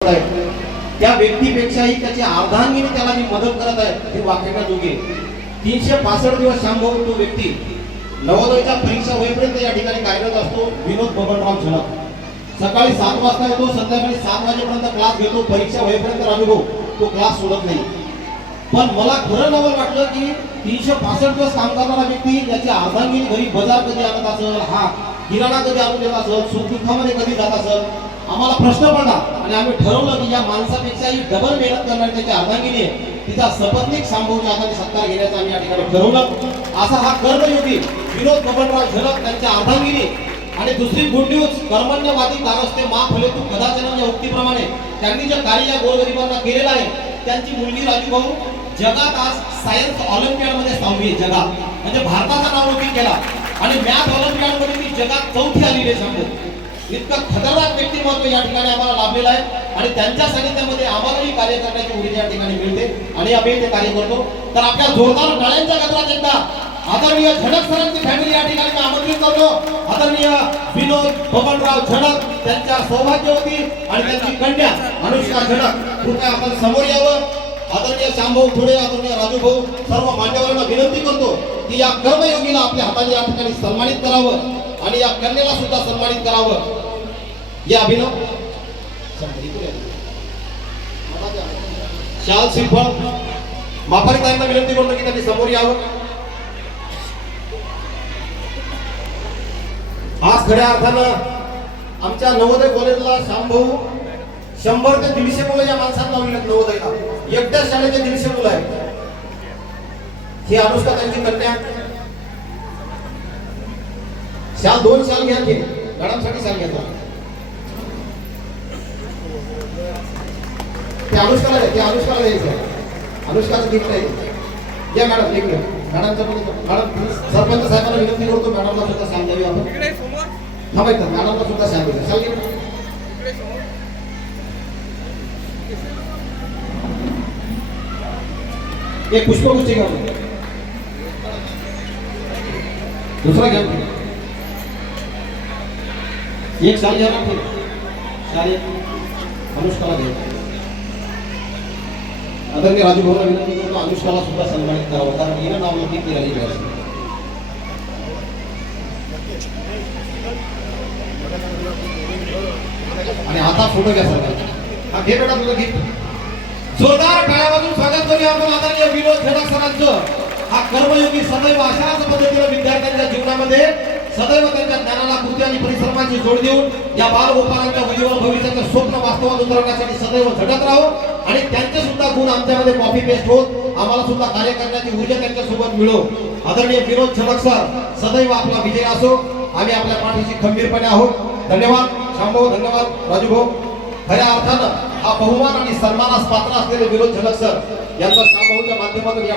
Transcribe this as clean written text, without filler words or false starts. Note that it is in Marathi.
त्या व्यक्तीपेक्षाही त्याची अर्धांगिनी त्याला जी मदत करत आहे ती वाक्याजोगी. 365 दिवस शांभाऊ तो व्यक्ती नवोदयच्या परीक्षा होईपर्यंत या ठिकाणी कार्यरत असतो. विनोद बबनराव झणक सकाळी 7 वाजता येतो, संध्याकाळी 7 वाजेपर्यंत क्लास घेतो. परीक्षा होईपर्यंत राजूभाऊ तो क्लास सोडत नाही. पण मला खरं नवल वाटलं की 365 दिवस काम करणारा व्यक्ती ज्याची अर्धांगिनी घरी बाजार कधी आणत असेल, हा किराणा कधी आणून देत असेल, सुखदुःखामध्ये कधी जात असेल, आम्हाला प्रश्न पडला आणि आम्ही ठरवलं की या माणसापेक्षाही डबल मेहनत करणारी त्याची अर्धांगिनी आहे, तिचा सपत्नीक शांभाऊच्या हाताने सत्कार घेण्याचं आम्ही या ठिकाणी ठरवलं. असा हा कर्मयोगी विनोद बबनराव झणक त्यांच्या अर्धांगिनी. आणि दुसरी गुड न्यूज, कर्मण्यवादी कारस्ते मा फले तू कदाचन या उक्तीप्रमाणे त्यांनी जे कार्य या गोरगरिबांना केलेलं आहे, त्यांची मुलगी राजूभाऊ जगात आज सायन्स ऑलिम्पियाड मध्ये 6वी जगात, म्हणजे भारताचा नाव रोटी केला. आणि मॅथ ऑलिम्पियाड मध्ये ती जगात 4थी आलेली आहे. शांभाऊ इतकं खतरनाक व्यक्तिमत्व या ठिकाणी आम्हाला लाभलेलं आहे आणि त्यांच्या सानिध्यामध्ये आम्हालाही कार्य करण्याची ऊर्जा या ठिकाणी मिळते आणि आम्ही ते कार्य करतो. तर आपल्या जोरदार टाळ्यांच्या गजरात एकदा आदरणीय झणक सरांची फॅमिली या ठिकाणी मी आमंत्रित करतो. आदरणीय विनोद बबनराव झणक, त्यांच्या सौभाग्यवती आणि त्यांची कन्या अनुष्का झणक, कृपया आपण समोर यावं. आदरणीय शांभाऊ थोडे, आदरणीय राजूभाऊ, सर्व मान्यवरांना विनंती करतो की या कर्मयोगीला आपल्या हाताने या ठिकाणी सन्मानित करावं आणि या कन्याला सुद्धा सन्मानित करावं. या अभिनव शाल श्रीफळ माफारी ताईंना विनंती करतो की त्यांनी समोर यावं. आज खऱ्या अर्थानं आमच्या नवोदय कॉलेजला शांभाऊ 100 ते 150 मुलं या माणसांना लावलेत. नवोदयला एकट्या शाळेचे 150 मुलं आहेत. ही अनुष्का त्यांची कन्या. शाल 2 शाल घ्या की मॅडमसाठी शाल घ्या. ते अनुष्काला द्यायचं. अनुष्काचं गिफ्ट आहे. घ्या मॅडम, एक मिनिट. मॅडमचं मॅडम सरपंच साहेबांना विनंती करतो मॅडमला सुद्धा शाल द्यावी आपण. थांबायचं, मॅडमला सुद्धा शाल द्यायचं. शाल घ्या. एक पुष्पगुच्छ घ्या. दुसरा घ्या. एक शाल घ्या ना. शाल अनुष्काला घ्या. आदरणीय राजूभाऊला विनंती करतो अनुष्काला सुद्धा सन्मानित करावं, कारण हिनं नाव नक्की केलेली आहे. आणि आता फोटो घ्या सर. हा घे बेटा तुझं गिफ्ट. जोरदार टाळ्या वाजवून स्वागत करूया आपण आदरणीय विनोद झणक सरांचं. हा कर्मयोगी सदैव अशाच पद्धतीने विद्यार्थ्यांच्या जीवनामध्ये सदैव त्यांच्या ज्ञानाला कृती आणि परिश्रमाची जोड देऊन या बालगोपालांच्या उज्ज्वल भविष्याचं स्वप्न वास्तवात उतरवण्यासाठी सदैव झटत राहू आणि त्यांचे सुद्धा गुण आमच्यामध्ये कॉपी पेस्ट होत आम्हाला सुद्धा कार्य करण्याची ऊर्जा त्यांच्यासोबत मिळो. आदरणीय विनोद झणक सर, सदैव आपला विजय असो. आम्ही आपल्या पाठीशी खंबीरपणे आहोत. धन्यवाद शांभाऊ, धन्यवाद राजूभाऊ. खऱ्या अर्थानं हा बहुमान आणि सन्मानास पात्र असलेले विनोद झणक सर यांचा शांभाऊच्या माध्यमातून या